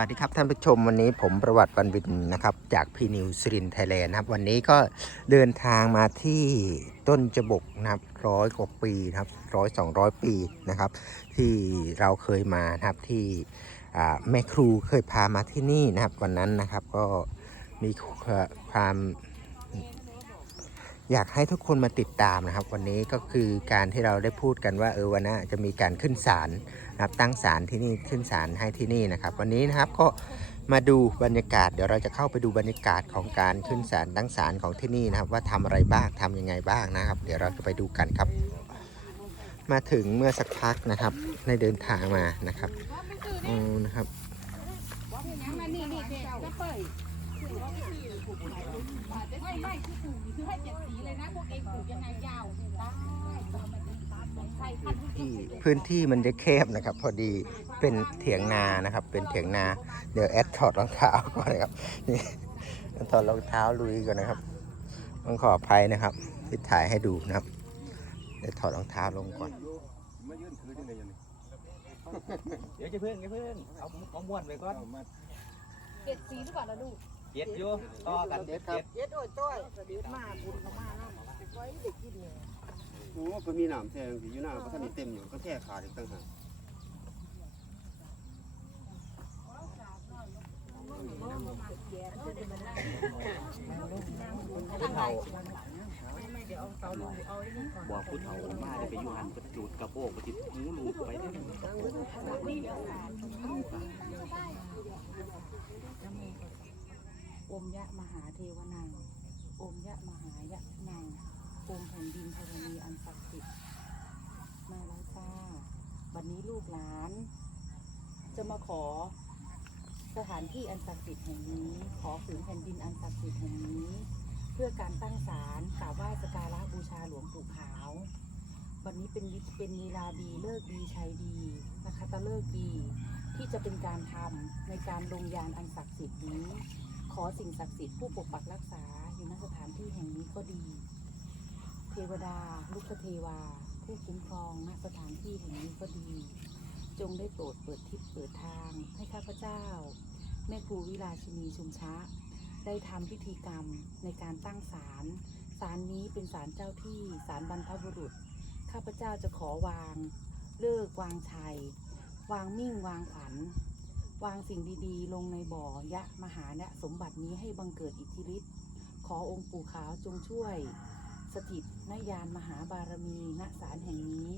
สวัสดีครับท่านผู้ชมวันนี้ผมประวัติวันวินนะครับ จากพีนิวสิรินไทยแลนด์นะครับ วันนี้ก็เดินทางมาที่ต้นจบกนะครับร้อยกว่าปีนะครับร้อยสองร้อยปีนะครับ ที่เราเคยมานะครับที่แม่ครูเคยพามาที่นี่นะครับ วันนั้นนะครับก็มีความ อยากให้ทุกคนมาติดตามนะครับ วันนี้ก็คือการที่เราได้พูดกันว่าเออวันหน้าจะมีการขึ้นศาลนะครับตั้งศาลที่นี่ขึ้นศาลให้ที่นี่นะครับ วันนี้นะครับก็มาดูบรรยากาศ เดี๋ยวเราจะเข้าไปดูบรรยากาศของการขึ้นศาลตั้งศาลของที่นี่นะครับ ว่าทำอะไรบ้างทำยังไงบ้างนะครับ เดี๋ยวเราจะไปดูกันครับ มาถึงเมื่อสักพักนะครับในเดินทางมานะครับอืมนะครับ มานี่นี่เด็กจะเปิด ไม่ไม่คือปลูกคือให้เจ็ดสีเลยนะพวกเองปลูกยังไงยาวได้ใช่พันธุ์ที่พื้นที่มันจะแคบนะครับ พอดีเป็นเถียงนานะครับ เป็นเถียงนา เดี๋ยวแอดถอดรองเท้าก่อนนะครับนี่ถอดรองเท้าลุยก่อนนะครับต้องขออภัยนะครับที่ถ่ายให้ดูนะครับ เดี๋ยวถอดรองเท้าลงก่อนมายื่นคือยังไงยังเดี๋ยวจะเพิ่งจะเพิ่งเอาของบ้วนไปก่อน เจ็ดสีหรือเปล่าล่ะลูก เจ็ดอยู่ต่อกันเจ็ดเจ็ดเย็ดโอ้ยต้อยเดี๋ยวมาบุญเขามาแล้วไว้เด็กกินเนี่ยโอ้ก็มีหนามแทงสิอยู่หน้าก็ท่านนี่เต็มอยู่ก็แค่ขาดอีกต่างหากผู้เฒ่าบอกผู้เฒ่ามาได้ไปอยู่หันก็จูดกระโปงก็ติดหูหลุดไปได้ อ มยะมหาเทวนังอมยะมหายะนังอมแผ่นดินธรณีอันศักดิ์สิทธิ์มาแล้วจ้าวันนี้ลูกหลาน จะมาขอสถานที่อันศักดิ์สิทธิ์แห่งนี้ ขอฝืนแผ่นดินอันศักดิ์สิทธิ์แห่งนี้ เพื่อการตั้งศาลกราบไหว้สการะบูชาหลวงปู่ขาว วันนี้เป็นวิเป็นเวลาดีเลิกดีชัยดีนะคะตะเลิกดีที่จะเป็นการทำในการลงยานอันศักดิ์สิทธิ์นี้ อสิ่งศักดิ์สิทธิ์ผู้ปกปักรักษาอยู่ณสถานที่แห่งนี้ก็ดี เทวดาลูกเทวา ผู้คุ้มครองณสถานที่แห่งนี้ก็ดี จงได้โปรดเปิดทิศเปิดทางให้ข้าพเจ้า แม่ครูวิราชินีชุมชะ ได้ทำพิธีกรรมในการตั้งศาลศาลนี้เป็นศาลเจ้าที่ศาลบรรพบุรุษ ข้าพเจ้าจะขอวาง เลิกวางชัย วางมิ่งวางขวัญ วางสิ่งดีๆ ลงในบ่อยะมหาณสมบัตินี้ให้บังเกิดอิทธิฤทธิ์ขอองค์ปู่ขาวจงช่วย สถิตนยานมหาบารมีณศาลแห่งนี้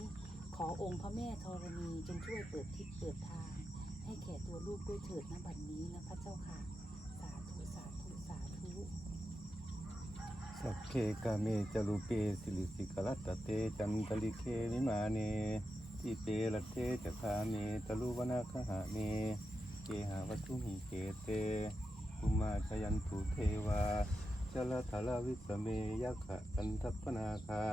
ขอองค์พระแม่ธรณีจงช่วยเปิดทิศเปิดทาง ให้แก่ตัวลูกด้วยเถิดณบัดนี้นะพระเจ้าค่ะ สาธุสาธุสาธุสัพเพกาเมจรูเปสิลิสิกรัตตเตจันตลิเควิมาเนทิเปรัตเตจคาเมตลุวนาคหาเม หาวัตุมิเกเตภูมาชยันตุเทวาจลทลวิสเมยักขะกันทัพนาคา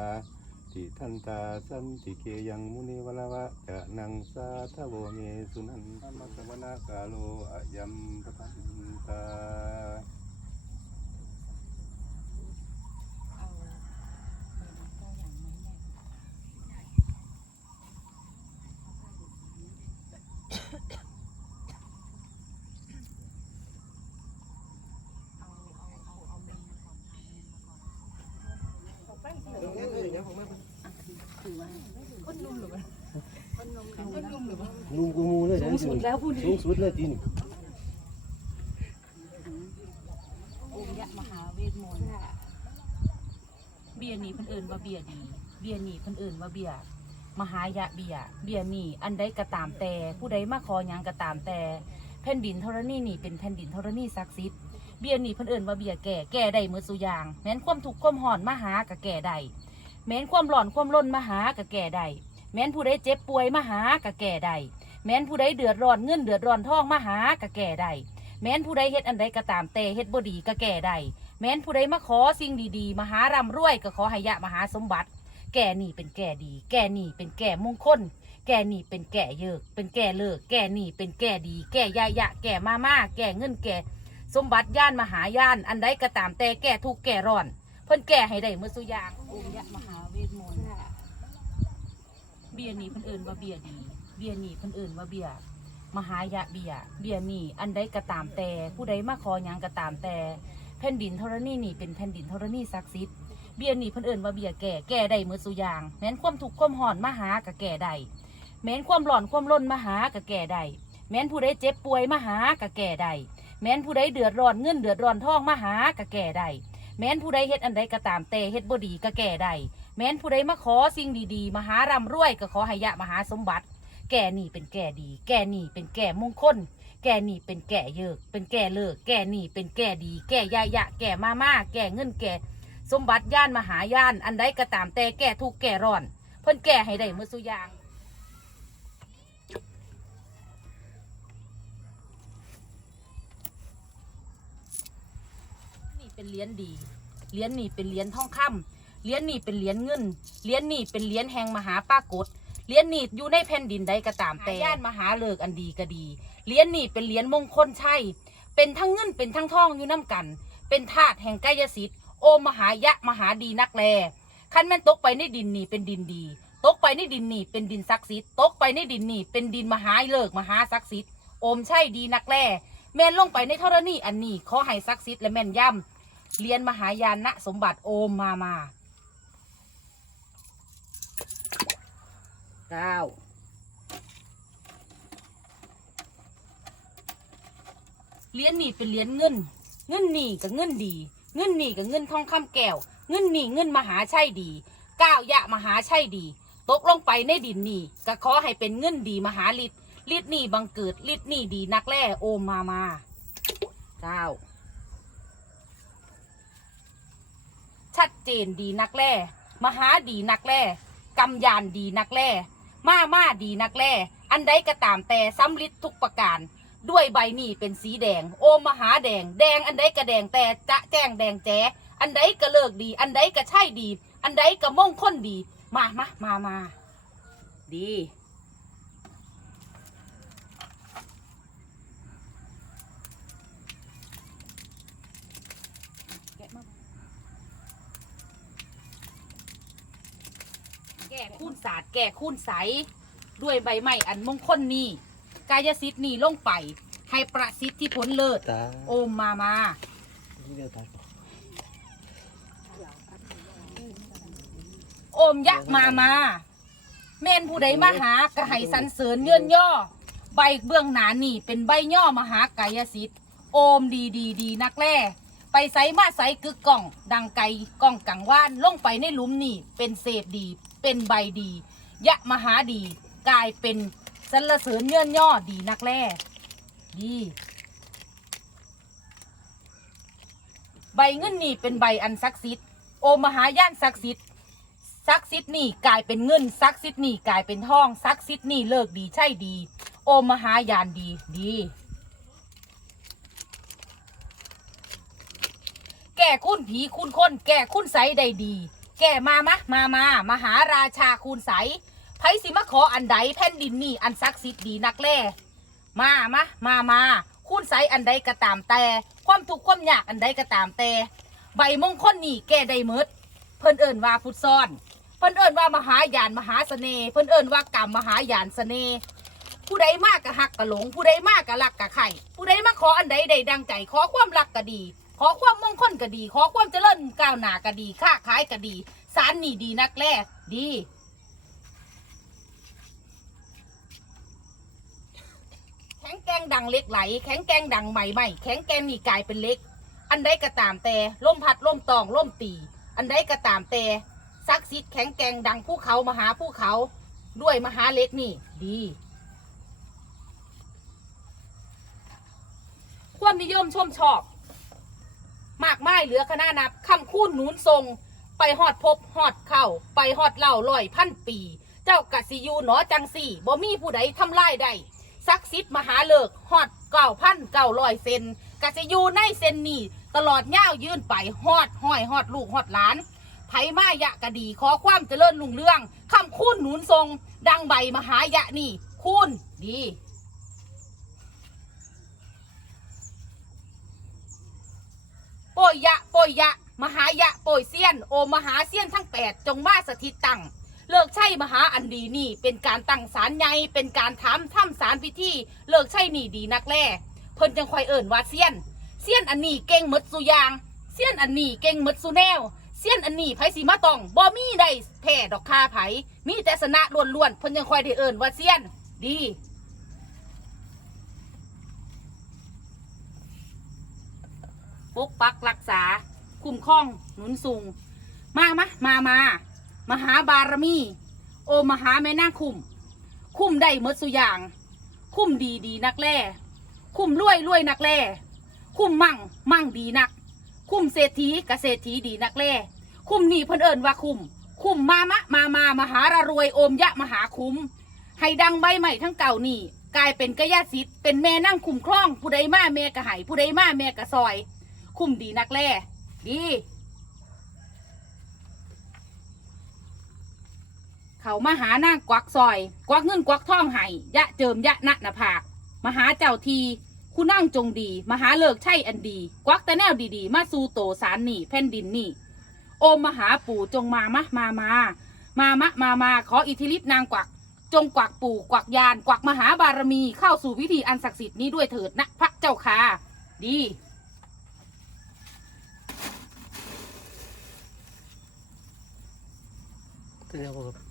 ติทันตาสันติเกยังมุนิวลาวะจะนังสาทโวเมสุนันทมัสวนาคาโลอะยัมปะทันตาเอาใบไม้เก้าอย่างมาให้แม่ เอาเอาเอาเอาเมนมาก่อนค่ะเมนมาก่อนอะถือถือไว้คนนุ่มหรือเปล่าคนนุ่มคนนุ่มหรือเปล่า ลุงกูมูเลยสูงสุดแล้วผู้สูนี้งสุดเลยจีนองค์ยะมหาเวทมนต์เบียร์นี่เพิ่นเอิ้นว่าเบียร์ดี เบียร์นี่เพิ่นเอิ้นว่าเบียร์มหายะเบียร์เบียร์นี่อันใดก็ตามแต่ ผู้ใดมาขอหยังก็ตามแต่แผ่นดินธรณีนี่เป็นแผ่นดินธรณีศักดิ์สิทธิ์เบียร์นี่เพิ่นเอิ้นว่าเบียร์แก่แก่ได้หมดสุอย่างแม้นความทุกข์ความร้อนมาหาก็แก่ได้ แม้นความร้อนความร้นมาหาก็แก่ได้แม้นผู้ใดเจ็บป่วยมาหาก็แก่ได้แม้นผู้ใดเดือดร้อนเงินเดือดร้อนทองมาหาก็แก่ได้แม้นผู้ใดเฮ็ดอันใดก็ตามแต่เฮ็ดบ่ดีก็แก่ได้แม้นผู้ใดมาขอสิ่งดีๆ มหาร่ำรวยก็ขอห้ยะมหาสมบัติ แก่นี่เป็นแก่ดี แก่นี่เป็นแก่มงคล แก่นี่เป็นแก่เยิกเป็นแก่เลิก แก่นี่เป็นแก่ดี แก่ยายะ แก่มาม่าแก่เงินแก่ สมบัติย่านมหาย่าน อันใดก็ตามแต่แก่ทุกแก่ร้อน เพิ่นแก่ให้ได้เมื่อสุอยางองค์ยะมหาเวทมนต์เบียร์นี่เพิ่นเอิ้นว่าเบียร์ดี เบียร์นี่เพิ่นเอิ้นว่าเบียร์มหายะเบียเบียนี่อันใดก็ตามแต่ผู้ใดมาขอหยังก็ตามแต่ แผ่นดินธรณีนี่เป็นแผ่นดินธรณีศักดิ์สิทธิ์เบียนี่เพิ่นเอิ้นว่าเบียแก่แก่ได้เมื่อสุอยาง แม้นความทุกข์ความห่อนมาหาก็แก่ได้แม้นความร้อนความร้นมาหาก็แก่ได้แม้นผู้ใดเจ็บป่วยมาหาก็แก่ได้แม้นผู้ใดเดือดร้อนเงินเดือดร้อนทองมาหาก็แก่ได้ แม้นผู้ใดเฮ็ดอันใดก็ตามแต่เฮ็ดบ่ดีก็แก่ได้แม้นผู้ใดมาขอสิ่งดีๆมาหาร่ำรวยก็ขอให้ยะมหาสมบัติ แก่นี่เป็นแก่ดี แก่นี่เป็นแก่มงคล แก่นี่เป็นแก่เยิก เป็นแก่เลิก แก่นี่เป็นแก่ดี แก่ยายะ แก่มาม่าแก่เงินแก่สมบัติย่านมหาย่าน อันใดก็ตามแต่แก่ทุกแก่ร้อน เพิ่นแก่ให้ได้เมื่อสุยาง นี่ เป็นเหรียญดี เหรียญนี่เป็นเหรียญทองคำเหรียญนี่เป็นเหรียญเงิน เหรียญนี่เป็นเหรียญแห่งมหาปรากฏเหรียญนี่อยู่ในแผ่นดินใดก็ตามแต่ย่านมหาเลิกอันดีก็ดี เหรียญนี่เป็นเหรียญมงคลใช่ เป็นทั้งเงินเป็นทั้งทองอยู่น้ำกัน เป็นธาตุแห่งกายสิทธิ์โอมหายะมหาดีนักแลคันแม่นตกไปในดินนี่เป็นดินดี ตกไปในดินนี่เป็นดินศักดิ์สิทธิ์ ตกไปในดินนี่เป็นดินมหาเลิกมหาศักดิ์สิทธิ์ โอมใช่ดีนักแลแม่นลงไปในธรณีอันนี้ขอให้ศักดิ์สิทธิ์และแม่นย่ำ เรียนมหายานณสมบัติโอมมามาเก้าเหรียญนี่เป็นเหรียญเงิน เงินนี่กับเงินดี เงินนี่กับเงินทองคำแก้ว เงินนี่เงินมหาชัยดีก้าวยะมหาชัยดี ตกลงไปในดินนี่ก็ขอให้เป็นเงินดีมหาฤทธิ์ฤทธิ์นี่บังเกิดฤทธิ์นี่ดีนักแล่โอมมามาเก้า ชัดเจนดีนักแล่มหาดีนักแล่กำยานดีนักแล่มามาดีนักแล่อันใดก็ตามแต่ซ้ำฤทธิ์ทุกประการ ด้วยใบนี่เป็นสีแดง โอมหาแดง แดงอันใดก็แดงแต่จะแจ้งแดงแจ๋อันใดก็เลิกดี อันใดก็ใช่ดี อันใดก็มงคลดี มามามามาดี แกะมาแก่คูน ศาสตร์แก่คูนใส ด้วยใบไม้อันมงคลนี้กายสิทธิ์นี่ลงไป ให้ประสิทธิผลเลิศ ตาโอมมามาเดียวตาโอมยะมามาแม่นผู้ใดมาหากระไห้สันเสริญเยื่นย่อ ใบเบื้องหนานี่เป็นใบย่อมหากายสิทธิ์โอมดีดีดีนักแล่ไปใสมาใสกึกกล่อง ดังไก่กล่องกังว่านลงไปในหลุมนี่เป็นเศษดีเป็นใบดี ยะมหาดี กลายเป็นสรรเสริญเยื่อนย่อดีนักแล่ดีใบเงินนี่เป็นใบอันศักดิ์สิทธิ์โอมหาย่านศักดิ์สิทธิ์ศักดิ์สิทธิ์นี่กลายเป็นเงินศักดิ์สิทธิ์นี่กลายเป็นทองศักดิ์สิทธิ์นี่เลิกดีใช่ดี โอมหายานดีดี แก่คุณผีคุณคนแก่คุณใสได้ดี แก่มามะมามามหาราชาคุณใสไพสิมาขออันใดแผ่นดินนี่อันศักดิ์สิทธิ์ดีนักแล่มามะมามาคุณใสอันใดก็ตามแต่ ความทุกข์ความยากอันใดก็ตามแต่ ใบมงคลนี่แก้ได้หมดเพิ่นเอิ้นว่าพุทธซ่อน เพิ่นเอิ้นว่ามหายานมหาเสน่ห์เพิ่นเอิ้นว่ากรรมมหายานเสน่ห์ผู้ใดมากกะหักกะหลง ผู้ใดมากกะรักกะไข่ผู้ใดมาขออันใดใดดังใจขอความรักก็ดี ขอความมงคลก็ดี ขอความเจริญก้าวหน้าก็ดี ค้าขายก็ดี สารนี่ดีนักแลดี แข็งแกงดังเล็กไหล แข็งแกงดังไหม่ไหมแข็งแกงนี่กลายเป็นเล็ก อันใดก็ตามแต่ล่มพัดล่มตองล่มตี อันใดก็ตามแต่ศักดิ์สิทธิ์แข็งแกงดังภูเขามหาภูเขา ด้วยมหาเล็กนี่ดีความนิยมชมชอบ มากมายเหลือคณะนับคำคูณหนุนทรง ไปหอดพบหอดเข่าไปหอดเหล่าลอยพันปี เจ้ากะสิยูหนอจังสี่บ่มีผู้ใดทำลายได้ศักดิ์สิทธิ์มหาเลิกหอดเก้าพันเก้าลอยเซนกะสิยูในเซนนี่ตลอดย่าวยื่นไปหอดห้อยหอดลูกหอดหลานไผมายะกะดีขอความเจริญรุ่งเรื่องคำคูณหนุนทรง ดังใบมหายะนี่คูณดี โปยยะโปยยะ มหายะโปยเซียน โอมหาเซียนทั้งแปดจงมาสถิตตั้งเลิกใช่มหาอันดีนี่ เป็นการตั้งศาลใหญ่เป็นการทำทำศาลพิธีเลิกใช่นี่ดีนักแล่เพิ่นจังคอยเอิ่นว่าเซียนเซียนอันนี้เก่งมดสุยางเซียนอันนี้เก่งมดสุแนวเซียนอันนี้ไผสิมาตองบ่มีได้แพ้ดอกคาไผมีแต่ชนะล้วนๆเพิ่นยังคอยได้เอิ่นว่าเซียนดี ปกปักรักษา คุ้มครองหนุนสูง มามะมามา มหาบารมี โอมหาแม่นางคุ้มคุ้มได้เมดสุอย่าง คุ้มดีดีนักแล่คุ้มรวยรวยนักแล่คุ้มมั่งมั่งดีนัก คุ้มเศรษฐีกบเศรษฐีดีนักแล่คุ้มนี่เพิ่นเอิญว่าคุ้มคุ้มมามะมามามหาระรวยโอมยะมหาคุ้มให้ดังใบใหม่ทั้งเก่านี่กลายเป็นกระยาสิทธิ์เป็นแม่นั่งคุ้มครองผู้ใดมาแม่กะไหผู้ใดมาแม่กะซอย คุ้มดีนักแล่ดีเขามาหานางกวักซอย กวักเงินกวักทองให้ยะเจิมยะนะนภาคมาหาเจ้าทีคุณนั่งจงดี มหาเลิกใช่อันดี กวักแต่แนวดีๆ มาสู่โตสารนี่แผ่นดินนี่โอมมหาปู่จงมามะมามามามะมามาขออิทธิฤทธิ์นางกวัก จงกวักปู่กวักยาน กวักมหาบารมีเข้าสู่พิธีอันศักดิ์สิทธิ์นี้ด้วยเถิดนะพระเจ้าค่ะดี ไ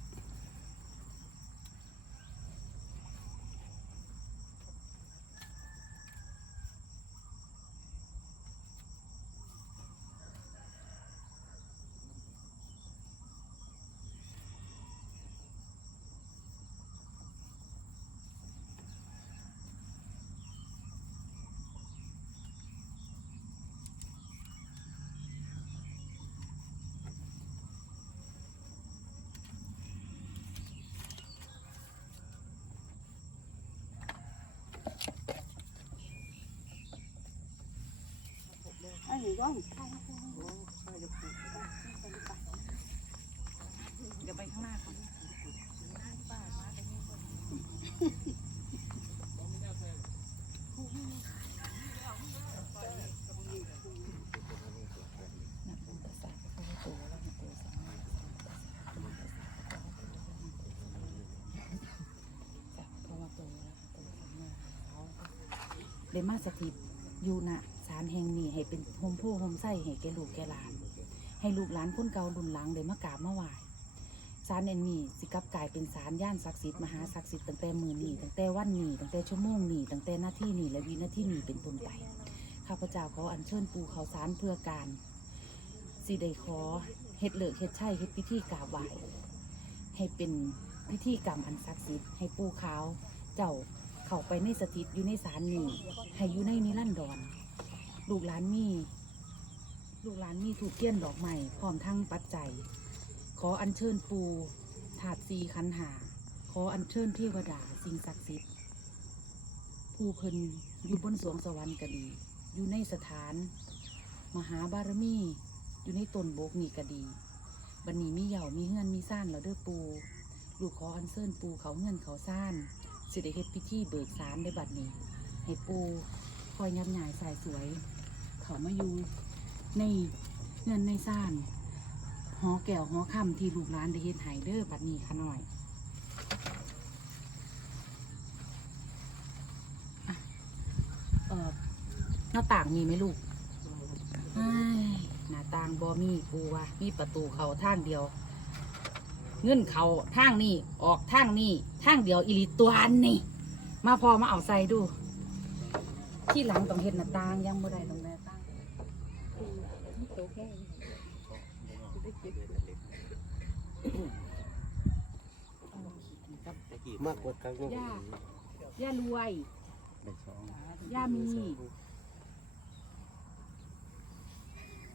อ้หนูร้องเดี๋ยวไปข้างหน้าก่อนได้มาสถิตอยู่ณศาลแห่งนี้ให้เป็นโฮมโพโฮมไส้ให้แก่ลูกแก่หลาน ให้ลูกหลานคนเก่ารุ่นหลังได้มากราบมาไหว้ศาลแห่งนี้สิกลับกลายเป็นศาลย่านศักดิ์สิทธิ์มหาศักดิ์สิทธิ์ตั้งแต่มือนี้ตั้งแต่วันนี้ตั้งแต่ชั่วโมงนี้ตั้งแต่หน้าที่นี้และวินาทีนี้เป็นต้นไปข้าพเจ้าขออัญเชิญปู่เขาสารเพื่อการสิได้ขอเฮ็ดเลิกเฮ็ดใช่เฮ็ดพิธีกราบไหว้ให้เป็นพิธีกรรมอันศักดิ์สิทธิ์ให้ปู่ขาว เจ้าเข้าไปในสถิตอยู่ในศาลนี้ให้อยู่ในนิรันดร ลูกหลานมีลูกหลานมีถูกเกี้ยนดอกไม้พร้อมทั้งปัจจัย ขออัญเชิญปูถาดสีขันหา ขออัญเชิญเทวดาสิ่งศักดิ์สิทธิ์ผู้เพิ่นอยู่บนสวงสวรรค์ก็ดี อยู่ในสถาน มหาบารมี อยู่ในตนโบกนี่ก็ดีบันนี้มีเหย่ามีเฮือนมีซ่านแล้วเด้อปูลูกขออัญเชิญปูเขาเงินเขาซ่านสิได้เฮ็ดพิธีเบิกสารในบัดนี้ให้ปูคอยยับหยายสายสวย เขามาอยู่ในเงินในซ่านหอแก้วหอคำที่ลูกหลานได้เฮ็ดให้เด้อบัดนี้ค่ะหน่อยอะเออหน้าต่างมีไหมลูกหน้าต่างบ่มีปูว่ามีประตูเขาทางเดียว เงินเขาทางนี้ออกทางนี้ทางเดียวอิลิตัวอันนี่ มาพอมาเอาใส่ดู ที่หลังต้องเห็ดหน้าต่างยังบ่ได้ตรงหน้าต่าง มากกว่าครั้งนี้ย่าย่ารวยได้สองย่ามี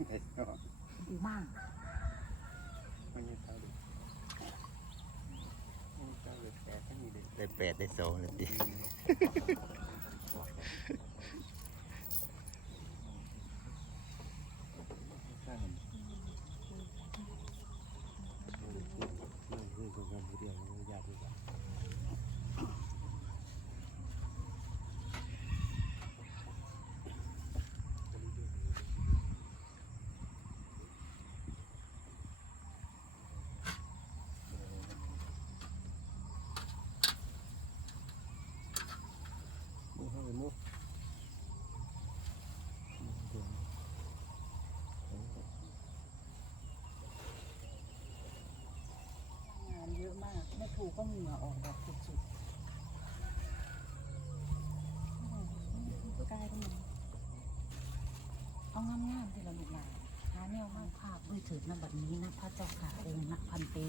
ได้สองดีมากไม่ใช่เท่าเดิมไม่ใช่เท่าเดิมแต่ถ้ามีเด็กได้แปดได้สองเลยดิ ต้องเหงื่อออกแบบสุดๆกายตรงไหนเอางามๆทีละลูกหลานหาแนวมั่งภาพด้วยเถิดนบัดนี้นะพระเจ้าค่ะองค์นะพันปี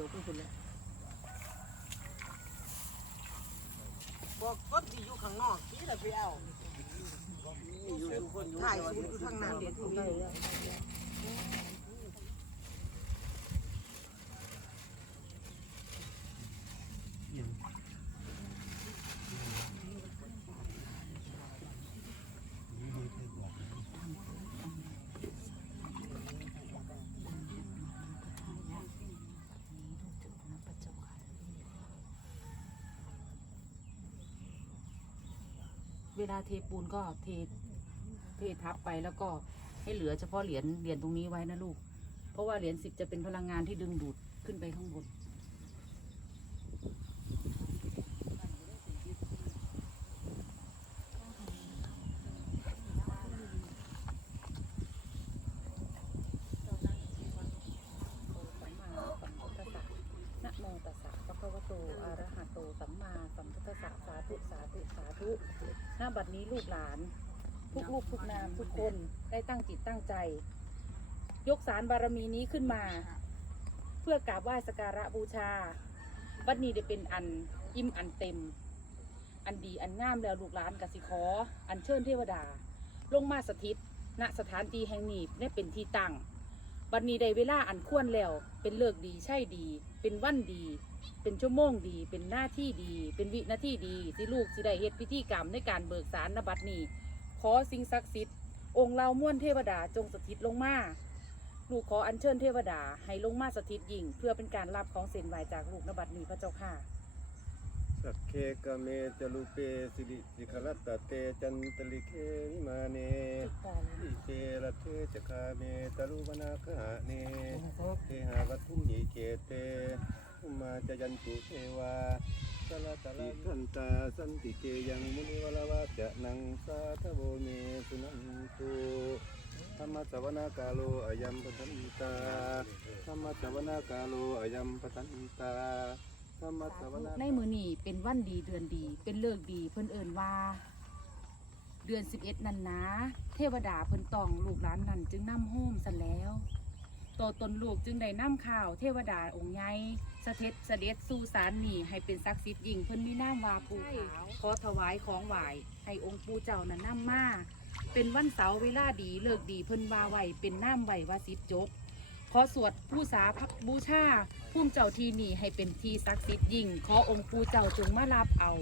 เตบอกก็ที่อยู่ข้างนอกที่ละไปเอาถ่ายสูตรอยู่ข้างหน้าเวล วลาเทปูนก็เทเททับไปแล้วก็ให้เหลือเฉพาะเหรียญเหรียญตรงนี้ไว้นะลูก เพราะว่าเหรียญสิบจะเป็นพลังงานที่ดึงดูดขึ้นไปข้างบน นะโมตัสสะภะคะวะโต อะระหะโต สัมมาสัมพุทธัสสะสาธุ สาธุ สาธุหน้าบัดนี้ลูกหลาน ทุกลูกทุกนามทุกคนได้ตั้งจิตตั้ง ใจ ยกสารบารมีนี้ขึ้นมา เพื่อกราบไหว้สกการะบูชาบัดนี้ได้เป็นอันอิ่มอันเต็ม อันดีอันงามแล้วลูกหลานกสิขอ อันเชิญเทวดา ลงมาสถิตณสถานที่แห่งนี้ได้เป็นที่ตั้งบัดนี้ได้เวลาอันควรแล้ว เป็นเลิกดีใช่ดี เป็นวันดี เป็นชั่วโมงดี เป็นหน้าที่ดี เป็นวินาทีดีที่ลูกสิได้เฮ็ดพิธีกรรมในการเบิกสารนบัดนี้ ขอสิ่งศักดิ์สิทธิ์ องค์เราม่วนเทวดาจงสถิตลงมาลูกขออัญเชิญเทวดาให้ลงมาสถิตยิ่ง เพื่อเป็นการรับของเส้นไหวจากลูกนบัดนี้พระเจ้าค่ะ สักเคกะเมจลุเปสิริสิขลัตตะเตจันตลิเควิมาเนอิเจระเทจคาเมตลุวนาคหะเนเทหาวัตถุมิเกเตอุมาจยันตุเทวา สละตะลิทันตาสันติเกยังมุนิวลาวาจะนังสาทโวเมสุนันตุธรรมสวนากาโลอายัมปทันตาธรรมสวนากาโลอายัมปทันตาธรรมสวนากาในมือนี้เป็นวันดีเดือนดี เป็นเลิกดีเพิ่นเอินว่า เดือนสิบเอ็ดนั่นนะ เทวดาเพิ่นตองลูกหลานนั่นจึงนำโฮมสันแล้วโตตนลูกจึงได้นำข่าว เทวดาองค์ใหญ่ สเทศเสด็จสู่สารนี่ให้เป็นศักดิ์สิทธิ์ยิ่งเพิ่นมีนามว่าปูขาวขอถวายของไหวให้องค์ปู่เจ้านั้นนำมาเป็นวันเสาร์เวลาดีเลิกดีเพิ่นว่าไหวเป็นน้ำไหวว่าสิบจบขอสวดผู้สาพักบูชาพุ่มเจ้าทีนี่ให้เป็นที่ศักดิ์สิทธิ์ยิ่ง ขอองค์ปู่เจ้าจงมารับเอา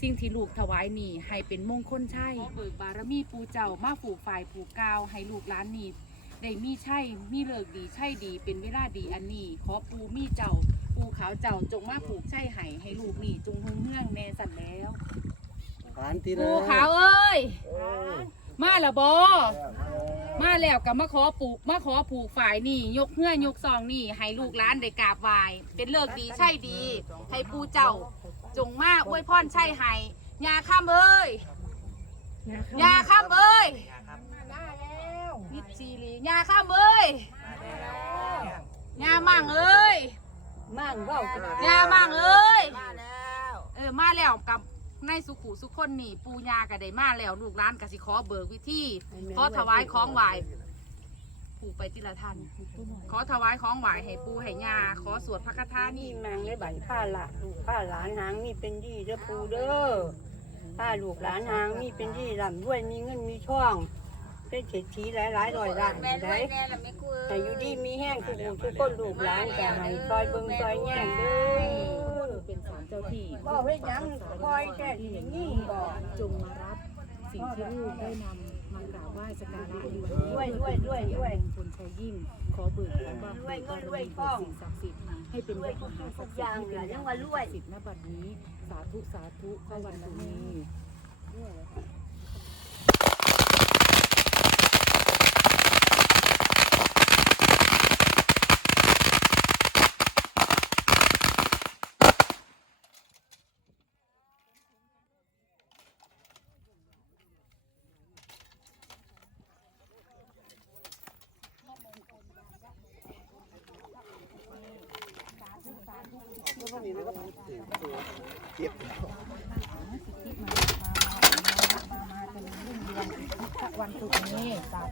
สิ่งที่ลูกถวายนี่ให้เป็นมงคลใช่ขอเบิกบารมีปู่เจ้ามาผูกฝ่ายผูกกาวให้ลูกหลานนี่ได้มีใช่มีเลิกดีใช่ดีเป็นเวลาดีอันนี้ ขอปู่มีเจ้า ปู่ขาวเจ้าจงมาผูกใช่ให้ให้ลูกนี่จงหงเฮืองแน่สันแล้วผ่านทีละปู่ขาวเอ้ยมาแล้วบอมาแล้วก็มาขอปลูกมาขอผูกฝ่ายนี่ยกเงื่อยกซองนี่ให้ลูกหลานได้กราบไหว้เป็นเลิกดีใช่ดี ให้ปูเจ้า จงมาอวยพรใช่ให้ยาข้ามเอ้ยยาข้ามเอ้ยนิดซีรียาข้ามเอ้ยยามั่งเอ้ย มั่งเว้ากันยามั่งเอ้ยมาแล้วเออมาแล้วกับในสุขุสุขคนนี่ปูยาก็ได้มาแล้วลูกหลานก็สิขอเบิกวิธีขอถวายของไหวปูไปทีละท่านขอถวายของไหวให้ปูให้ยาขอสวดพระคาถานี่นี่มังเลยบันผ้าละลูกผ้าหลานหางมีเป็นดีเด้อปูเด้อผ้าลูกหลานหางมีเป็นดีลำด้วยมีเงินมีช่องได้เศรษฐีหลายหลายๆร้อยล้านได้แต่อยู่ดีมีแห้งทุ กหมู่ทุกคนลูกหลานแต่ให้ซอยเบิ่งซอยแย่งเด้อเป็นศาลเจ้าที่บ่เฮ็ดหยังคอยแค่ที่นี่บ่จงมารับสิ่งที่ลูกได้นำมากราบไหว้สักการะอยู่ด้วยด้วยด้วยด้วยมงคลชัยยิ่งขอเบิกแล้วก็ด้วยบารด้วยมีกล้องสิ่งศักดิ์สิทธิ์ให้เป็นด้วยทุกมหาทุศักกดิ์อสิทย่างธิ์ให้เหลืเป็นอยังว่ารวยสิทธิ์ณบัดนี้ สาธุสาธุพระวันนี้เ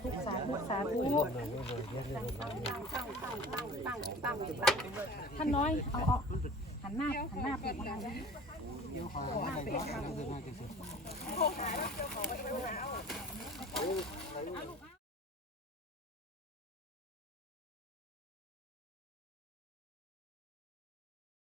ธุสาธุสาธุท่านน้อย เอาออกหันหน้าหันหน้าไปทางนี้